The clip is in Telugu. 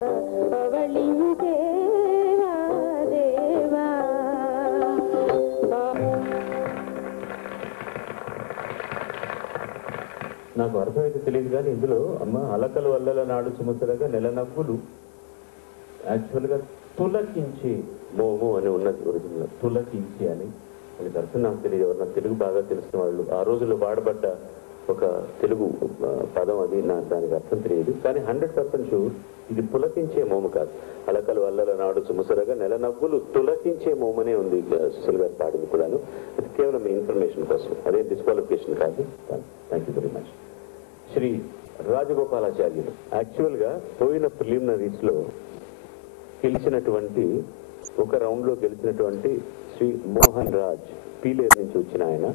నాకు అర్థమైతే తెలియదు కానీ ఇందులో అమ్మ అలకలు అల్లల నాడు సుమసరగా నెల నవ్వులు యాక్చువల్గా తులకించి మోము అని ఉన్నది ఒరిజినల్ తులకించి అని అది అర్థం నాకు తెలియదు. ఎవరన్నా తెలుగు బాగా తెలిసిన వాళ్ళు ఆ రోజుల్లో వాడబడ్డ ఒక తెలుగు పదం అది దానికి అర్థం తెలియదు. కానీ 100% షూర్ ఇది పులకించే మోము కాదు. అలకలు అల్లల నాడు సుమసరగా నెల నవ్వులు తులకించే మోమనే ఉంది సుశీల్ గారు పాడింది కూడాను. అది కేవలం మీ ఇన్ఫర్మేషన్ కోసం, అదే డిస్క్వాలిఫికేషన్ కాదు. Thank you very much. Shri Rajagopalacharyulu యాక్చువల్గా పోయిన ప్రిలిమినరీస్లో గెలిచినటువంటి ఒక రౌండ్లో గెలిచినటువంటి శ్రీ మోహన్ రాజ్ పీలేరు నుంచి వచ్చిన ఆయన